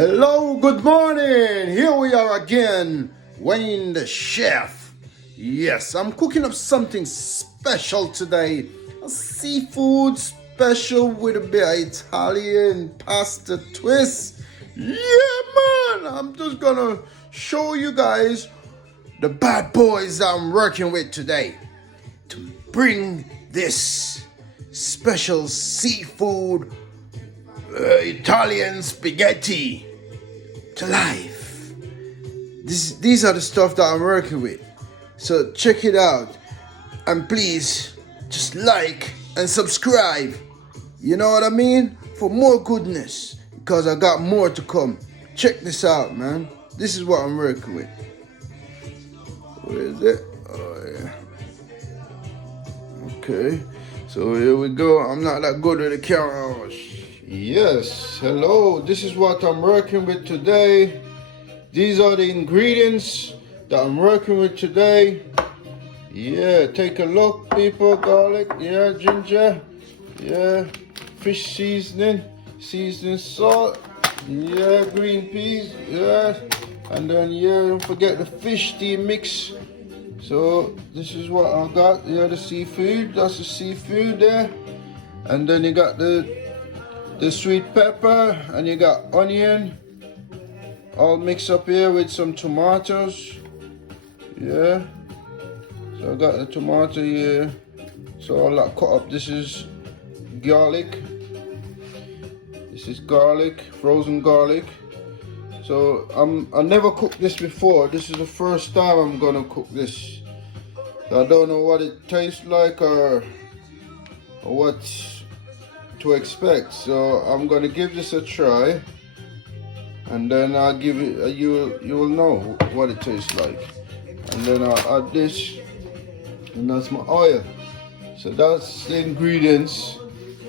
Hello, good morning. Here we are again, Wayne the chef. Yes, I'm cooking up something special today. A seafood special with a bit of Italian pasta twist. Yeah, man. I'm just gonna show you guys the bad boys I'm working with today to bring this special seafood Italian spaghetti to life. These are the stuff that I'm working with. So check it out. And please just like and subscribe. You know what I mean? For more goodness. Because I got more to come. Check this out, man. This is what I'm working with. Where is it? Oh, yeah. Okay. So here we go. I'm not that good with the camera. Oh, yes. Hello. This is what I'm working with today. These are the ingredients that I'm working with today. Yeah, take a look, people. Garlic, yeah, ginger, yeah, fish seasoning, salt, yeah, green peas, yeah, and then yeah, don't forget the fish steam mix. So this is what I got. Yeah, the seafood. That's the seafood there, and then you got the sweet pepper, and you got onion. All mixed up here with some tomatoes. Yeah. So I got the tomato here. So all that cut up. This is garlic. This is garlic, frozen garlic. So I never cooked this before. This is the first time I'm gonna cook this. So I don't know what it tastes like or what to expect. So I'm gonna give this a try. And then I'll give it, you will know what it tastes like. And then I'll add this, and that's my oil. So that's the ingredients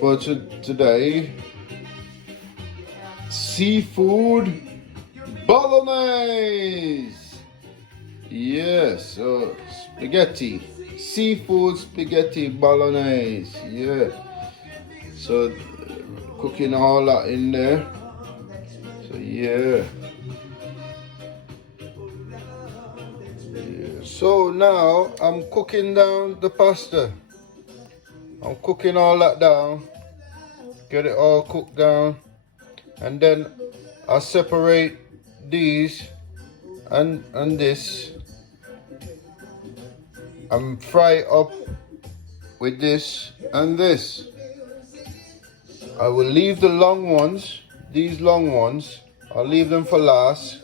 for today. Seafood bolognese. Yes, so spaghetti. Seafood spaghetti bolognese. Yeah. So cooking all that in there. Yeah. So now I'm cooking down the pasta. I'm cooking all that down. Get it all cooked down. And then I separate these and this. And fry up with this and this. I will leave the long ones. These long ones, I'll leave them for last,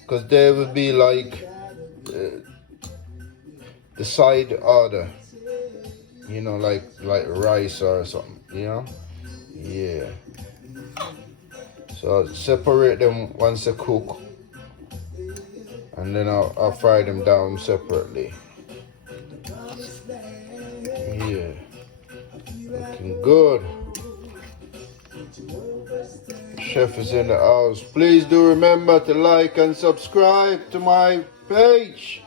because they will be like the side order, you know, like rice or something, you know. Yeah. So I'll separate them once they cook, and then I'll fry them down separately. Yeah. Looking good. Chef is in the house. Please do remember to like and subscribe to my page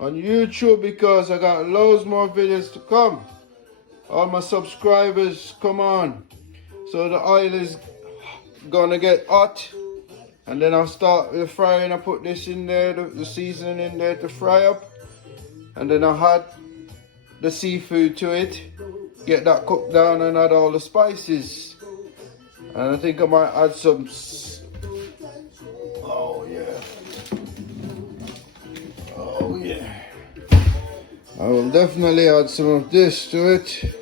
on YouTube, because I got loads more videos to come. All my subscribers, come on. So the oil is gonna get hot, and then I'll start with frying. I put this in there, the seasoning in there to fry up, and then I'll add the seafood to it, get that cooked down, and add all the spices. And I think I might add some, oh yeah, I will definitely add some of this to it.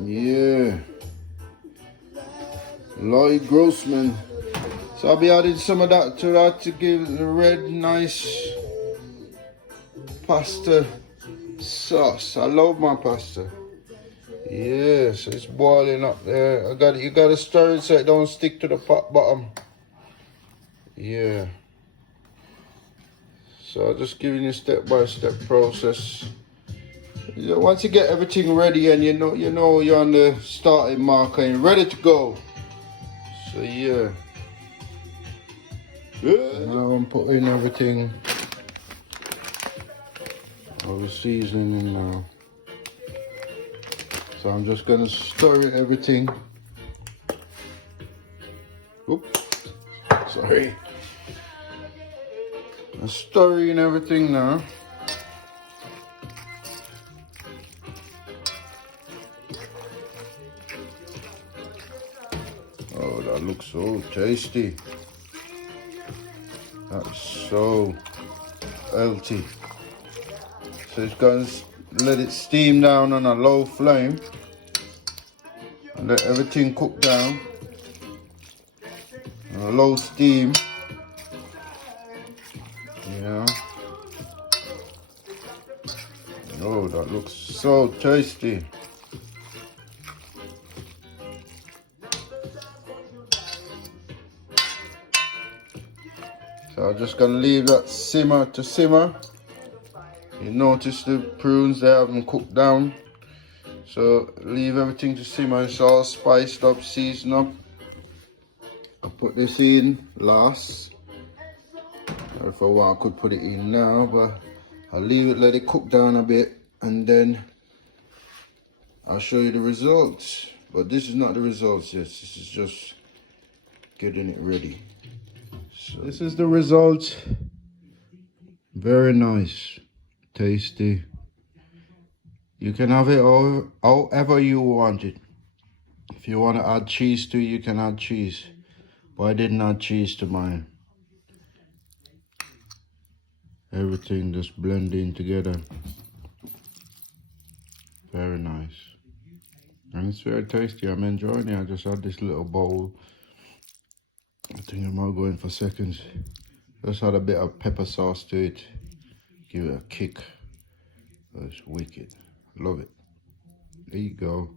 Yeah, Lloyd Grossman. So I'll be adding some of that to that to give the red nice pasta sauce. I love my pasta. Yeah, so it's boiling up there. You gotta stir it so it don't stick to the pot bottom. Yeah. So I'm just giving you step-by-step process. Once you get everything ready and you know you're on the starting mark and you're ready to go. So yeah. Now I'm putting everything, all the seasoning in now. So I'm just gonna stir everything. Oop. Sorry. I'm stirring everything now. Oh, that looks so tasty. That's so healthy. So it's going to let it steam down on a low flame. And let everything cook down on a low steam. Yeah. Oh, that looks so tasty. So I'm just gonna leave that simmer to simmer. You notice the prunes they haven't cooked down. So leave everything to simmer. It's all spiced up, seasoned up. I'll put this in last. If I want, I could put it in now, but I'll leave it, let it cook down a bit, and then I'll show you the results. But this is not the results yet. This is just getting it ready. So this is the result. Very nice, tasty. You can have it however you want it. If you want to add cheese to it, you can add cheese. But I didn't add cheese to mine. Everything just blending together. Very nice. And it's very tasty. I'm enjoying it. I just had this little bowl. I think I'm all going for seconds. Just add a bit of pepper sauce to it. Give it a kick. It's wicked. Love it. There you go.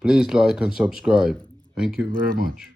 Please like and subscribe. Thank you very much.